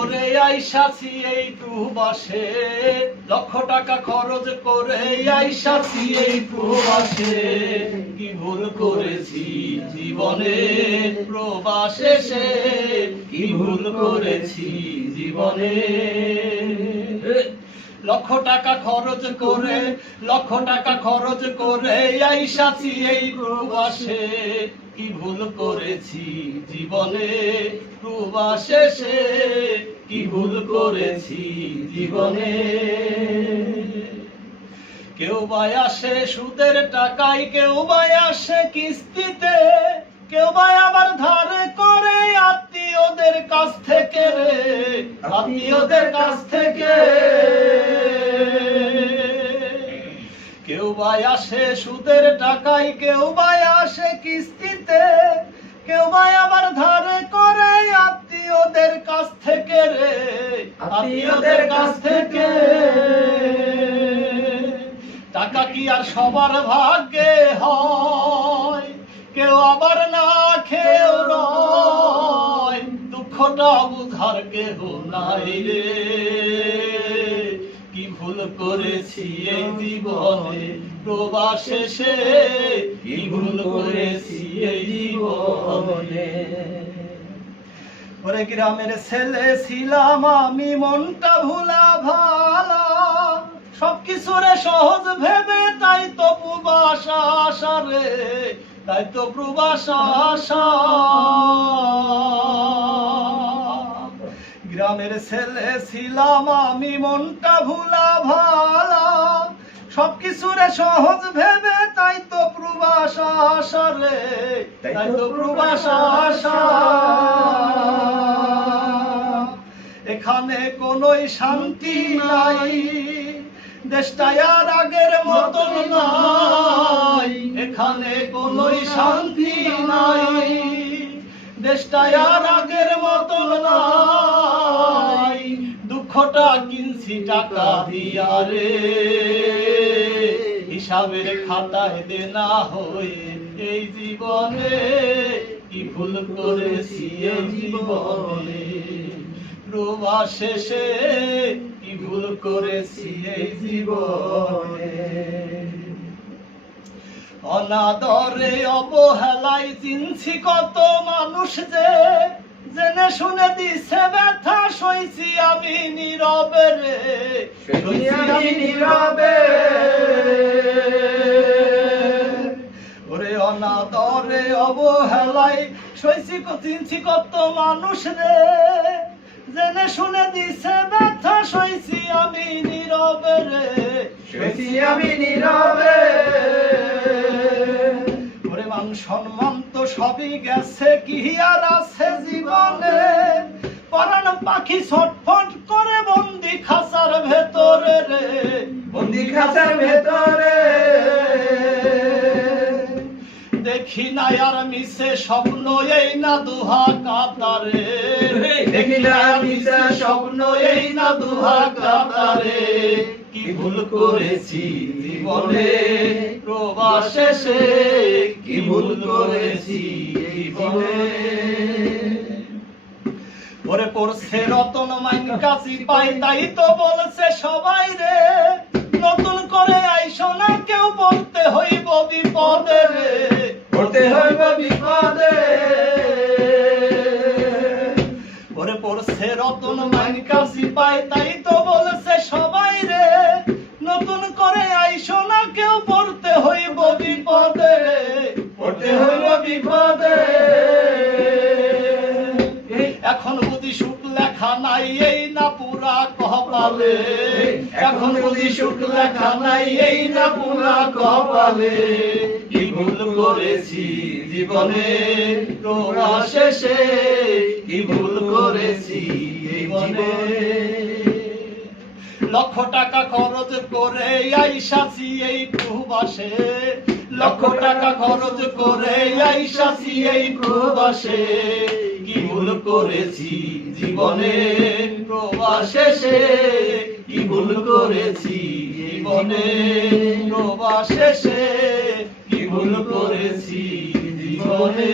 করে আইসাছি এই প্রবাসে, লক্ষ টাকা খরচ করে আইসাছি এই প্রবাসে। কি ভুল করেছি জীবনে প্রবাস এসে, কি ভুল করেছি জীবনে। লক্ষ টাকা খরচ করে, লক্ষ টাকা খরচ করে আইসাছি এই প্রবাসে। কি ভুল করেছি জীবনে প্রবাস এসে, কি ভুল করেছি জীবনে। কেউ বা আসে সুদের টাকায়, কেউ বা আসে কিস্তিতে, কেউ বা আবার ধার করে আত্মীয়দের কাছ থেকে রে, আত্মীয়দের কাছ থেকে। কেউ বা আসে সুদের টাকায়, কেউ বা আসে কিস্তিতে, কেউ বা আবার ধার করে আত্মীয়দের কাছ থেকে রে, আত্মীয়দের কাছ থেকে। টাকা কি আর সবার ভাগ্যে হয়, কেউ আবার না খেয়েও রয়, দুঃখটা বুঝার কেহ নাই রে। কি ভুল করেছি এই জীবনে প্রবাস এসে, কি ভুল করেছি এই জীবনে। ওরে গ্রামের ছেলে ছিলাম আমি, মনটা ভোলা ভালা, সবকিছুরে সহজ ভেবে তাই তো প্রবাস আশা রে, তাই তো প্রবাস আশা। গ্রামের ছেলে ছিলাম আমি, মনটা ভোলা ভালা, সবকিছুরে সহজ ভেবে তাই তো প্রবাস আশা রে, তাই তো প্রবাস আশা। এখানে কোনোই শান্তি নাই, দেশটা আর আগের মতন নাই। এখানে কোনোই শান্তি নাই, দেশটা আর আগের মতন নাই। দুঃখটা কিনছি টাকা দিয়া রে, হিসাবের খাতায় দেনা হয়ে এই জীবনে। কি ভুল করেছি এই জীবনে প্রবাস শেষে, কি ভুল করেছি এই জীবনে। অনাদরে অবহেলায় চিনছি কত মানুষ যে, জেনে শুনে দিছে ব্যথা সইছি আমি নীরবে রে, সইছি আমি নীরবে। ওরে অনাদরে অবহেলায় সইছি চিনছি কত মানুষ রে, জেনে শুনে দিছে ব্যথা সইছি আমি নীরবে রে, সইছি আমি নীরবে। ওরে মান সম্মান তো সবই গেছে, কি আর আছে জীবনে। পরাণ পাখি ছটফট করে বন্দি খাঁচার ভেতরে রে, বন্দি খাঁচার ভেতরে। দেখি না আর মিশে স্বপ্ন এই না দুহা কাতারে, দেখি না মিশে স্বপ্ন এই না দুহা কাতারে। কি ভুল করেছি জীবনে প্রবাস শেষে, কি ভুল করেছি জীবনে। ওরে পড়ছে রতন মাইন কাছি পাই, তাই তো বলছে সবাই রে, নতুন করে আইসো না কেউ, বলতে হইব বিপদে রে, বলতে হইব বিপদে। ওরে পড়ছে রতন মাইন কাছি পাই, তাই তো বলছে সবাই রে, নতুন করে আইসো না কেউ, পড়তে হইব বিপদে, পড়তে হইব বিপদে। এখন বুঝি সুখ লেখা নাই এই না পুরা কপালে, এখন বুঝি সুখ লেখা নাই এই না পুরা কপালে। কি ভুল করেছি জীবনে প্রবাস শেষে, কি ভুল করেছি জীবনে। লক্ষ টাকা খরচ করে আইসাছি এই প্রবাসে, লক্ষ টাকা খরচ করে আইসাছি এই প্রবাসে। কি ভুল করেছি জীবনে প্রবাস শেষে, কি ভুল করেছি জীবনে প্রবাস শেষে, কি ভুল করেছি জীবনে।